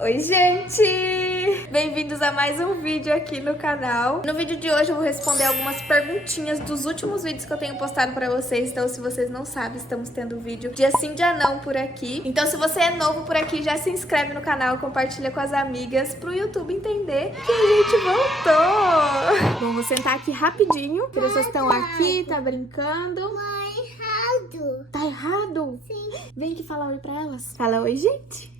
Oi, gente! Bem-vindos a mais um vídeo aqui no canal. No vídeo de hoje eu vou responder algumas perguntinhas dos últimos vídeos que eu tenho postado pra vocês. Então, se vocês não sabem, estamos tendo vídeo dia sim, dia não por aqui. Então, se você é novo por aqui, já se inscreve no canal, compartilha com as amigas pro YouTube entender que a gente voltou! Bom, vou sentar aqui rapidinho. As crianças estão aqui, tá brincando. Errado. Tá errado? Sim. Vem aqui falar oi pra elas. Fala oi, gente.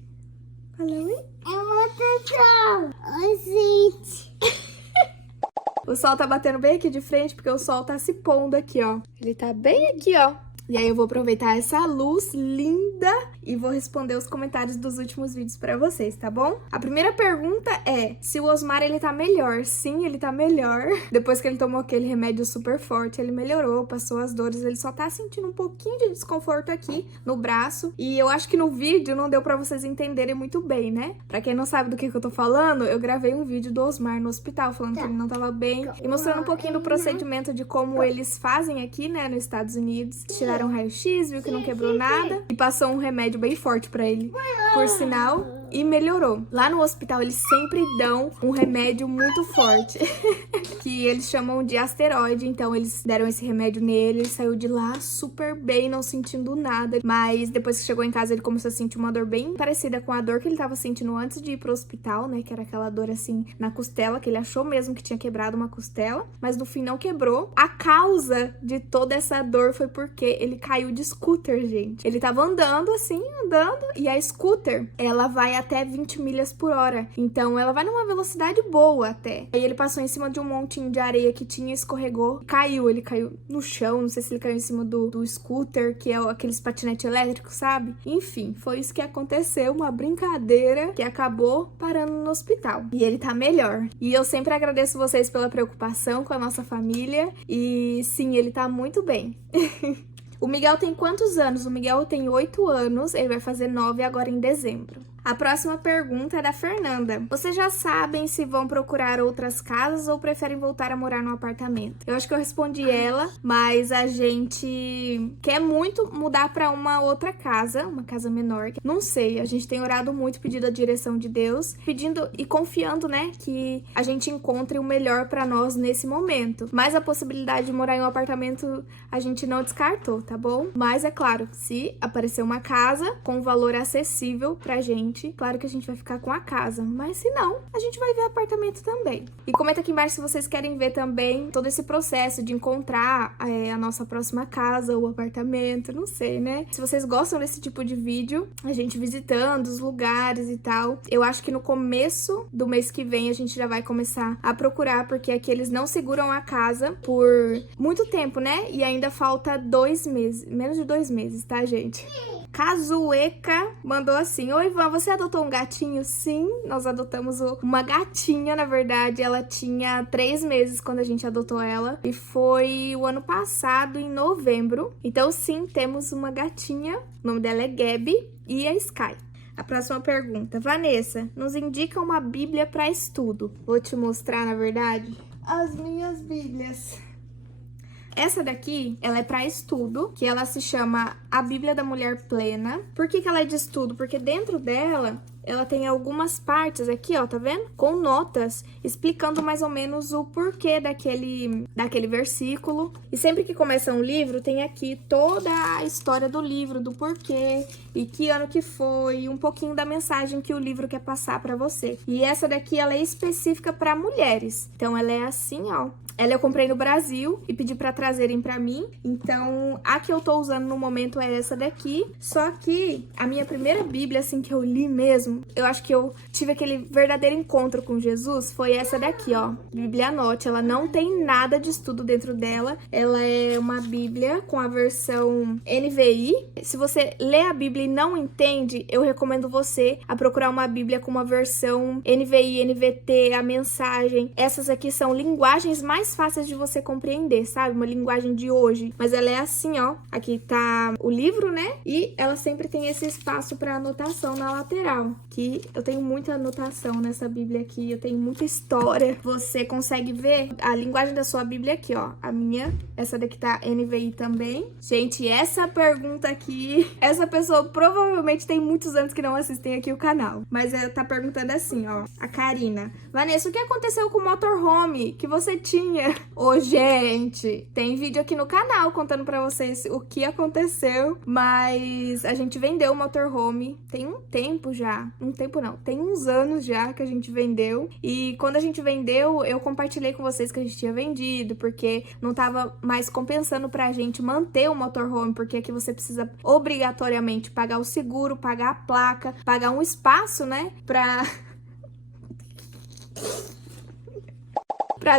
Fala oi. É uma pessoa. Oi, gente. O sol tá batendo bem aqui de frente, porque o sol tá se pondo aqui, ó. Ele tá bem aqui, ó. E aí eu vou aproveitar essa luz linda e vou responder os comentários dos últimos vídeos pra vocês, tá bom? A primeira pergunta é se o Osmar, ele tá melhor. Sim, ele tá melhor. Depois que ele tomou aquele remédio super forte, ele melhorou, passou as dores. Ele só tá sentindo um pouquinho de desconforto aqui no braço. E eu acho que no vídeo não deu pra vocês entenderem muito bem, né? Pra quem não sabe do que eu tô falando, eu gravei um vídeo do Osmar no hospital, falando que ele não tava bem. E mostrando um pouquinho do procedimento de como eles fazem aqui, né, nos Estados Unidos. Tiraram um raio-x, viu que não quebrou nada. E passou um remédio bem forte pra ele, por sinal, e melhorou. Lá no hospital eles sempre dão um remédio muito forte, que eles chamam de asteroide. Então eles deram esse remédio nele, ele saiu de lá super bem, não sentindo nada. Mas depois que chegou em casa ele começou a sentir uma dor bem parecida com a dor que ele tava sentindo antes de ir pro hospital, né? Que era aquela dor assim na costela, que ele achou mesmo que tinha quebrado uma costela, mas no fim não quebrou. A causa de toda essa dor foi porque ele caiu de scooter, gente. Ele tava andando assim, e a scooter, ela vai até 20 milhas por hora. Então ela vai numa velocidade boa até. Aí ele passou em cima de um montinho de areia que tinha, escorregou, caiu. Ele caiu no chão, não sei se ele caiu em cima do scooter, que é aqueles patinetes elétricos, sabe? Enfim, foi isso que aconteceu, uma brincadeira que acabou parando no hospital. E ele tá melhor. E eu sempre agradeço vocês pela preocupação com a nossa família. E sim, ele tá muito bem. O Miguel tem quantos anos? O Miguel tem 8 anos, ele vai fazer 9 agora em dezembro. A próxima pergunta é da Fernanda. Vocês já sabem se vão procurar outras casas ou preferem voltar a morar no apartamento? Eu acho que eu respondi ela, mas a gente quer muito mudar para uma outra casa, uma casa menor. Não sei, a gente tem orado muito, pedindo a direção de Deus, pedindo e confiando, né, que a gente encontre o melhor para nós nesse momento. Mas a possibilidade de morar em um apartamento a gente não descartou, tá bom? Mas é claro, se aparecer uma casa com valor acessível pra gente, claro que a gente vai ficar com a casa, mas se não, a gente vai ver apartamento também. E comenta aqui embaixo se vocês querem ver também todo esse processo de encontrar a nossa próxima casa ou apartamento, não sei, né? Se vocês gostam desse tipo de vídeo, a gente visitando os lugares e tal, eu acho que no começo do mês que vem a gente já vai começar a procurar, porque aqui eles não seguram a casa por muito tempo, né? E ainda falta 2 meses, menos de 2 meses, tá, gente? Kazueka mandou assim: oi, Ivan, você adotou um gatinho? Sim, nós adotamos uma gatinha, na verdade. Ela tinha 3 meses quando a gente adotou ela. E foi o ano passado, em novembro. Então, sim, temos uma gatinha. O nome dela é Gabi e é Sky. A próxima pergunta. Vanessa, nos indica uma bíblia para estudo. Vou te mostrar, na verdade, as minhas bíblias. Essa daqui, ela é para estudo, que ela se chama A Bíblia da Mulher Plena. Por que ela é de estudo? Porque dentro dela, ela tem algumas partes aqui, ó, tá vendo? Com notas, explicando mais ou menos o porquê daquele versículo. E sempre que começa um livro, tem aqui toda a história do livro, do porquê, e que ano que foi, um pouquinho da mensagem que o livro quer passar pra você. E essa daqui, ela é específica para mulheres. Então, ela é assim, ó. Ela eu comprei no Brasil e pedi pra trazerem pra mim. Então, a que eu tô usando no momento é essa daqui. Só que a minha primeira bíblia, assim, que eu li mesmo, eu acho que eu tive aquele verdadeiro encontro com Jesus, foi essa daqui, ó. Bíblia Note. Ela não tem nada de estudo dentro dela. Ela é uma bíblia com a versão NVI. Se você lê a bíblia e não entende, eu recomendo você a procurar uma bíblia com uma versão NVI, NVT, a mensagem. Essas aqui são linguagens mais fáceis de você compreender, sabe? Uma linguagem de hoje. Mas ela é assim, ó. Aqui tá o livro, né? E ela sempre tem esse espaço para anotação na lateral. que eu tenho muita anotação nessa Bíblia aqui, eu tenho muita história. Você consegue ver a linguagem da sua Bíblia aqui, ó. A minha, essa daqui tá NVI também. Gente, essa pergunta aqui, essa pessoa provavelmente tem muitos anos que não assistem aqui o canal. Mas ela tá perguntando assim, ó. A Karina. Vanessa, o que aconteceu com o motorhome que você tinha? Ô, gente, tem vídeo aqui no canal contando pra vocês o que aconteceu. Mas a gente vendeu o motorhome tem um tempo já. Um tempo não, tem uns anos já que a gente vendeu. E quando a gente vendeu, eu compartilhei com vocês que a gente tinha vendido, porque não tava mais compensando pra gente manter o motorhome, porque aqui você precisa obrigatoriamente pagar o seguro, pagar a placa, pagar um espaço, né, pra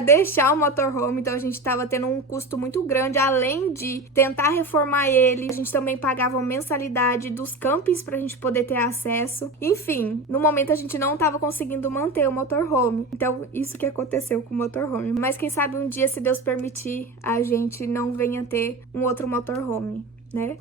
deixar o motorhome. Então a gente tava tendo um custo muito grande, além de tentar reformar ele, a gente também pagava uma mensalidade dos campings pra gente poder ter acesso. Enfim, no momento a gente não tava conseguindo manter o motorhome. Então isso que aconteceu com o motorhome. Mas quem sabe um dia, se Deus permitir, a gente não venha ter um outro motorhome, né?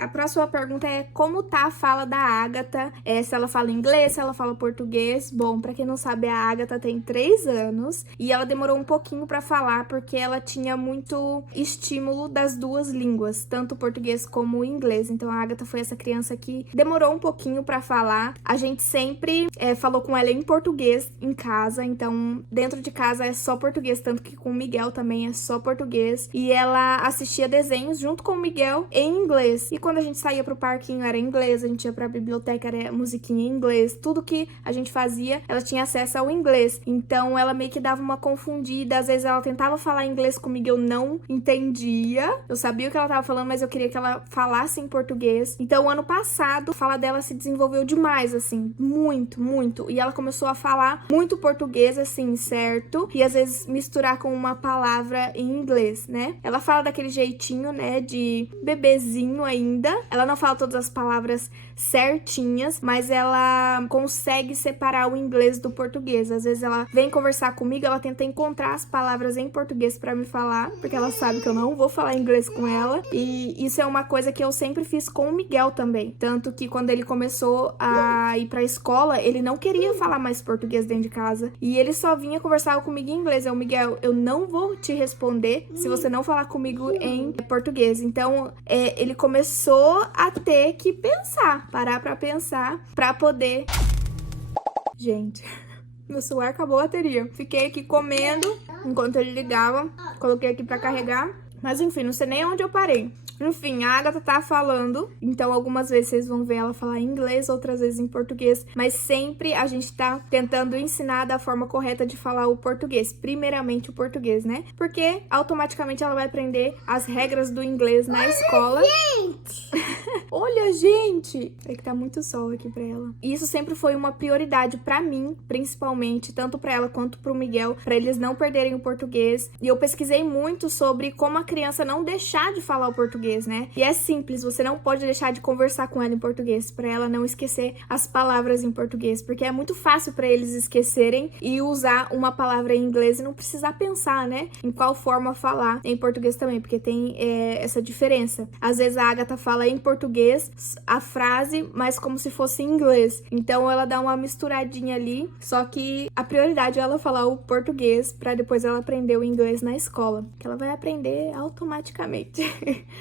A próxima pergunta é como tá a fala da Agatha, se ela fala inglês, se ela fala português. Bom, pra quem não sabe, a Agatha tem 3 anos e ela demorou um pouquinho pra falar porque ela tinha muito estímulo das duas línguas, tanto o português como o inglês. Então a Agatha foi essa criança que demorou um pouquinho pra falar. A gente sempre falou com ela em português em casa, então dentro de casa é só português, tanto que com o Miguel também é só português. E ela assistia desenhos junto com o Miguel em inglês. E quando a gente saía pro parquinho era em inglês, a gente ia pra biblioteca, era musiquinha em inglês, tudo que a gente fazia, ela tinha acesso ao inglês. Então ela meio que dava uma confundida, às vezes ela tentava falar inglês comigo, eu não entendia. Eu sabia o que ela tava falando, mas eu queria que ela falasse em português. Então ano passado, a fala dela se desenvolveu demais, assim, muito, muito. E ela começou a falar muito português, assim, certo? E às vezes misturar com uma palavra em inglês, né? Ela fala daquele jeitinho, né, de bebezinho ainda. Ela não fala todas as palavras certinhas, mas ela consegue separar o inglês do português. Às vezes ela vem conversar comigo, ela tenta encontrar as palavras em português pra me falar, porque ela sabe que eu não vou falar inglês com ela. E isso é uma coisa que eu sempre fiz com o Miguel também. Tanto que quando ele começou a ir pra escola, ele não queria falar mais português dentro de casa. E ele só vinha conversar comigo em inglês. Miguel, eu não vou te responder se você não falar comigo em português. Então, ele começou a ter que pensar, parar pra pensar, pra poder... Gente, meu celular acabou a bateria. Fiquei aqui comendo enquanto ele ligava, coloquei aqui pra carregar, mas enfim, não sei nem onde eu parei. Enfim, a Agatha tá falando, então algumas vezes vocês vão ver ela falar em inglês, outras vezes em português, mas sempre a gente tá tentando ensinar da forma correta de falar o português, primeiramente o português, né? Porque automaticamente ela vai aprender as regras do inglês na escola. Gente! Olha, gente! É que tá muito sol aqui pra ela. E isso sempre foi uma prioridade pra mim, principalmente, tanto pra ela quanto pro Miguel, pra eles não perderem o português. E eu pesquisei muito sobre como a criança não deixar de falar o português, né? E é simples, você não pode deixar de conversar com ela em português, pra ela não esquecer as palavras em português, porque é muito fácil pra eles esquecerem e usar uma palavra em inglês e não precisar pensar, né, em qual forma falar em português também, porque tem essa diferença. Às vezes a Agatha fala em português a frase, mas como se fosse em inglês. Então ela dá uma misturadinha ali, só que a prioridade é ela falar o português pra depois ela aprender o inglês na escola, que ela vai aprender automaticamente.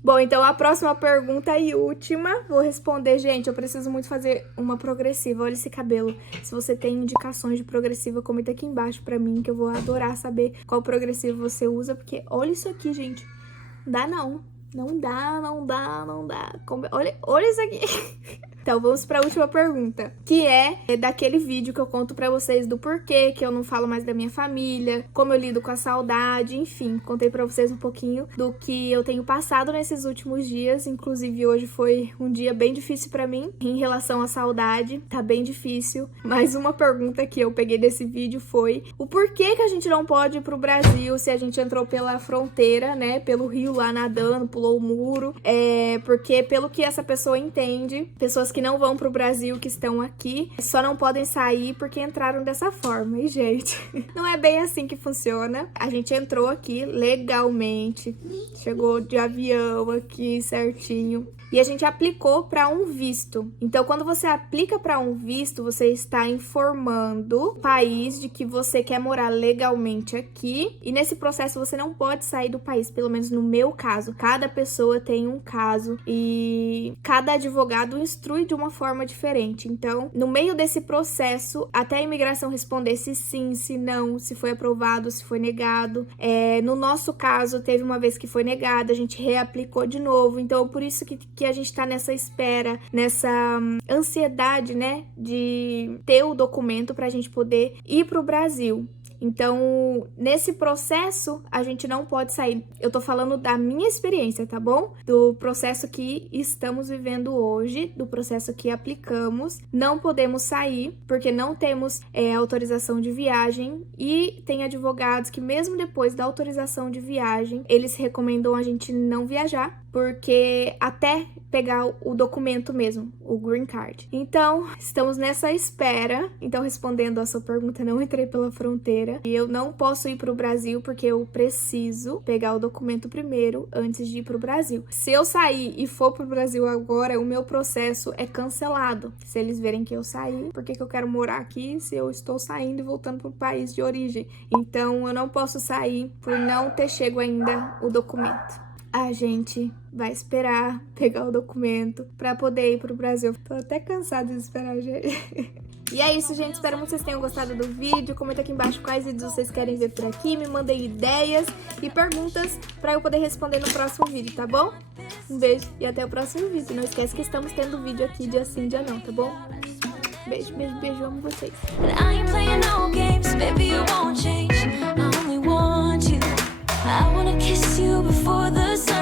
Bom, então a próxima pergunta e última, vou responder, gente, eu preciso muito fazer uma progressiva, olha esse cabelo. Se você tem indicações de progressiva, comenta aqui embaixo pra mim, que eu vou adorar saber qual progressiva você usa, porque olha isso aqui, gente, não dá não. Não dá, não dá, não dá. Olha isso aqui. Então, vamos para a última pergunta, que é daquele vídeo que eu conto para vocês do porquê que eu não falo mais da minha família, como eu lido com a saudade, enfim, contei para vocês um pouquinho do que eu tenho passado nesses últimos dias, inclusive hoje foi um dia bem difícil para mim em relação à saudade, tá bem difícil. Mas uma pergunta que eu peguei desse vídeo foi o porquê que a gente não pode ir pro Brasil se a gente entrou pela fronteira, né, pelo rio lá nadando, pulou o muro, porque pelo que essa pessoa entende, pessoas que não vão pro Brasil, que estão aqui, só não podem sair porque entraram dessa forma. E, gente, não é bem assim que funciona. A gente entrou aqui legalmente, chegou de avião aqui certinho. e a gente aplicou para um visto. Então, quando você aplica para um visto, você está informando o país de que você quer morar legalmente aqui, e nesse processo você não pode sair do país, pelo menos no meu caso. Cada pessoa tem um caso e cada advogado instrui de uma forma diferente. Então, no meio desse processo, até a imigração responder se sim, se não, se foi aprovado, se foi negado. No nosso caso, teve uma vez que foi negada, a gente reaplicou de novo. Então, por isso que a gente tá nessa espera, nessa ansiedade, né, de ter o documento pra gente poder ir pro Brasil. Então, nesse processo, a gente não pode sair. Eu tô falando da minha experiência, tá bom? Do processo que estamos vivendo hoje, do processo que aplicamos. Não podemos sair, porque não temos autorização de viagem. E tem advogados que, mesmo depois da autorização de viagem, eles recomendam a gente não viajar, porque até pegar o documento mesmo, o green card. Então, estamos nessa espera. Então, respondendo a sua pergunta, não entrei pela fronteira. E eu não posso ir pro Brasil porque eu preciso pegar o documento primeiro antes de ir pro Brasil. Se eu sair e for pro Brasil agora, o meu processo é cancelado. Se eles verem que eu saí, por que eu quero morar aqui se eu estou saindo e voltando pro país de origem? Então, eu não posso sair por não ter chego ainda o documento. A gente vai esperar pegar o documento pra poder ir pro Brasil. Tô até cansada de esperar, gente. E é isso, gente. Espero muito que vocês tenham gostado do vídeo. Comenta aqui embaixo quais vídeos vocês querem ver por aqui. Me mandem ideias e perguntas pra eu poder responder no próximo vídeo, tá bom? Um beijo e até o próximo vídeo. Não esquece que estamos tendo vídeo aqui dia sim, dia não, tá bom? Beijo, beijo, beijo. Amo vocês. I wanna kiss you before the sun